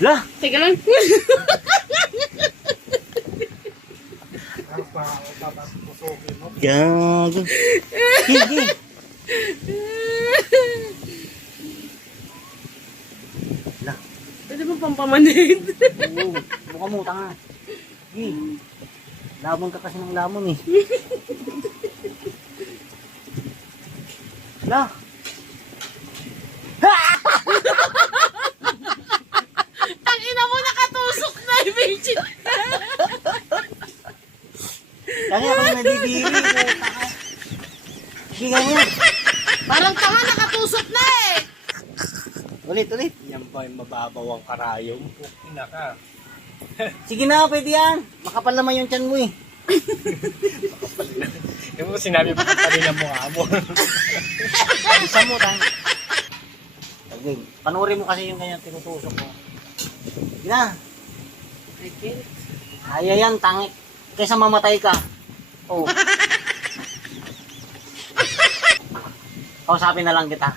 Lah, Teka lang. gago. Sige. Lah, Pwede ba pampamanid? oo, mukha mo, tanga. Sige. Lamon ka kasi ng lamon eh. Lah. Ang ina mo nakatusok na, Virgin. Kaya ako ka. Sige ganyan. Parang tanga nakatusok na eh. Ulit, ulit. Yan ba yung mababaw ang karayom? Ina ka. Sige na, pwede yan. Makapal naman yung tiyan mo eh. Yung mo sinabi mo kanina mukha mo. Isa mo, tang. Okay. Panurin mo kasi yung ganyan tinutusok mo. Sige na. Kaya yan, tangik. Kaysa mamatay ka. Oh. Kausapin na lang kita.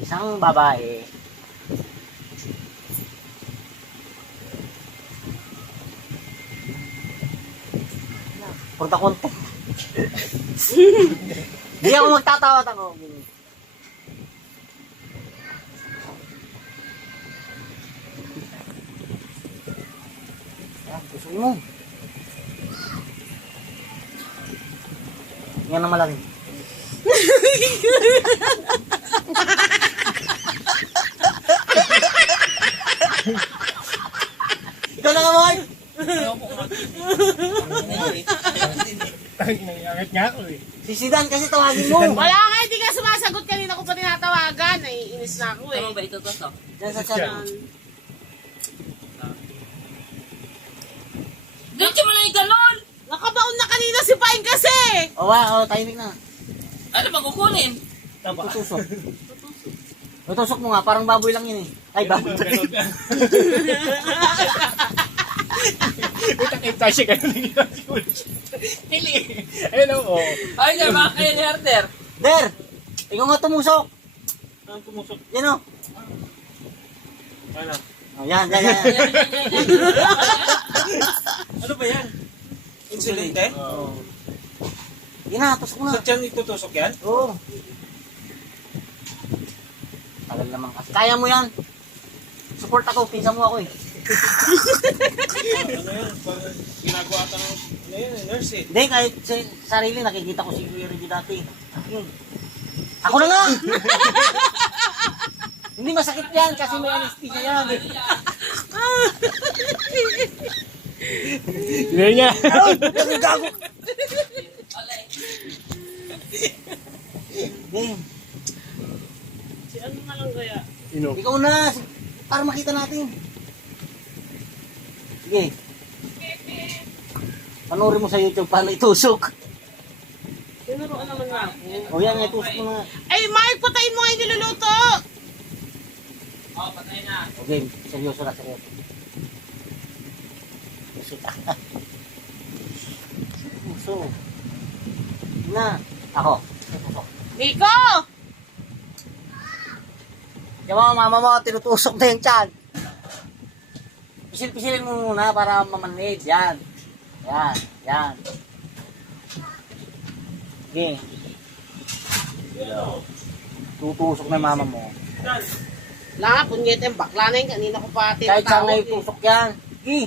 Isang babae. Punta konti. Hindi ako magtatawa tango. Yan, gusto mo. Yan ang malaki. Ikaw na nga, boy! Ay, nangyangit nga ako eh. Si Sidan kasi tawagin mo. Wala nga, hindi ka sumasagot kanina ko pa tinatawagan. Naiinis na ako eh. Ano ba ito to? to? Diyan sa chat. Dito mo na yung ganon! Nakabaon na Pain kasi. O, wa, o, timing na. Ano ba kukunin? Tutusok. Tutusok mo nga, parang baboy lang yun eh. Ay, baboy. Ito kita siya ganun yung ginagawa. Pili. Ayun o. Ay, na ba kayo ni Herder? Der! Ikaw nga tumusok. Ang tumusok. Yan o. Ano? Oh, yan, yan, yan. Ano ba yan? Insulin eh? Oo. Yan na, tusok mo Sa na. tiyan itutusok yan? Oo. Tagal naman kasi. Kaya mo yan. Support ako, pinsa mo ako eh. ano yan? Parang ginagawa ata ng ano yun, nurse eh. Hindi, kahit sa sarili, nakikita ko si Kuya dati. Yun. Ako na nga! Hindi masakit yan kasi may anesthesia yan. Hindi niya. Gago! Hindi. Si ano nga lang kaya? Ino. Ikaw na, para makita natin. Sige. Panoorin mo sa YouTube paano itusok. Tinuruan naman na ako. O yan, itusok mo na. Ay, Mark, patayin mo nga yung niluluto. Oh, patay na. Okay, seryoso na, seryoso. Ka. Seryoso. Na, ako. Nico! Yung mga mama mo, tinutusok na yung tiyan. Pisil-pisilin mo muna para mamanid. Yan. Yan. Yan. Okay. Tutusok na mama mo. Wala nga, punyet yung bakla na yun. Kanina ko pa Kahit saan na tinatawag eh. itusok yan. Okay.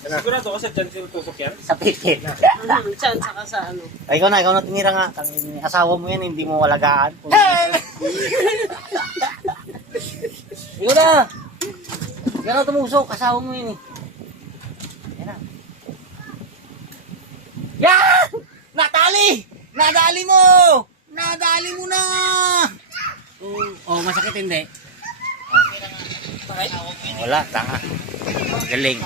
Sigurado ka sa tiyan tinutusok yan? Sa pitit. Mhm, Diyan, saka sa ano. Ay, ikaw na, ikaw na tinira nga. Tangin, Asawa mo yan, hindi mo walagaan. ikaw na! Ikaw na tumusok, asawa mo yan eh. Yan na. Yan! Natali! Nadali mo! Nadali mo na! Oh, oh masakit hindi? Bakit? Wala, tanga. Galing.